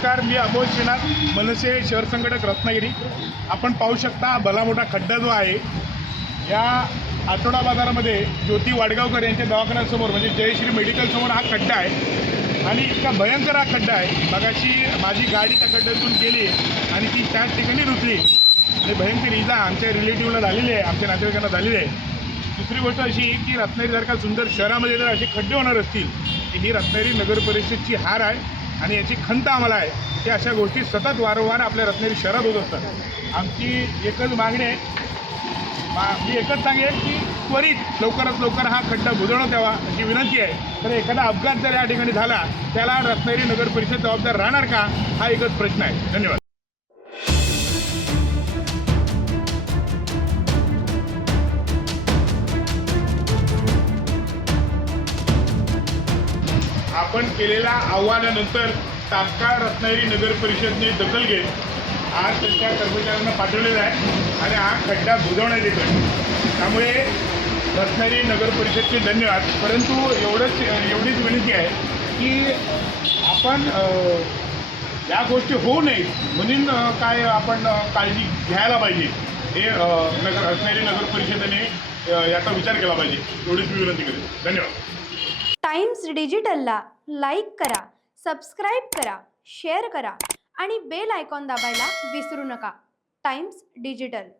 नमस्कार, मी अमोल श्रीनाथ, मनसे शहर संघटक रत्नागिरी। आपण पाहू शकता भला मोठा खड्डा जो आहे या आठवडा बाजारामध्ये ज्योती वाडगावकर यांच्या दवाखान्यासमोर म्हणजे जयश्री मेडिकल समोर हा खड्डा आहे आणि इतका भयंकर हा खड्डा आहे। मगाशी माझी गाडी त्या खड्ड्यातून गेली आणि ती त्याच ठिकाणी रुतली आणि भयंकर इजा आमच्या रिलेटिव्हला झालेली आहे, आमच्या नातेवाईकांना झालेली आहे। दुसरी गोष्ट अशी की रत्नागिरीसारख्या सुंदर शहरामध्ये जर असे खड्डे होणार असतील की ही रत्नागिरी नगर परिषदेची हार आहे आणि याची खंत आम्हाला आहे की अशा गोष्टी सतत वारंवार आपल्या रत्नागिरी शहरात होत असतात। आमची एकच मागणी आहे, मी एकच सांगेन की त्वरित लवकरात लवकर हा खड्डा बुजवण्यात यावा अशी विनंती आहे। तर एखादा अपघात जर या ठिकाणी झाला त्याला रत्नागिरी नगर परिषद जबाबदार राहणार का, हा एकच प्रश्न आहे। धन्यवाद। आपण केलेल्या आव्हानानंतर तात्काळ रत्नागिरी नगर परिषदेने दखल घेत आज त्यांच्या कर्मचाऱ्यांना पाठवलेला आहे आणि हा खड्डा बुजवण्यात येतो। त्यामुळे रत्नागिरी नगर परिषदचे धन्यवाद। परंतु एवढीच विनंती आहे की आपण या गोष्टी होऊ नयेत म्हणून काय आपण काळजी घ्यायला पाहिजे, हे रत्नागिरी नगर परिषदेने याचा विचार केला पाहिजे, एवढीच मी विनंती करेन। धन्यवाद। टाइम्स डिजिटलला लाईक करा, सबस्क्राईब करा, शेअर करा आणि बेल आयकॉन दाबायला विसरू नका। Times digital.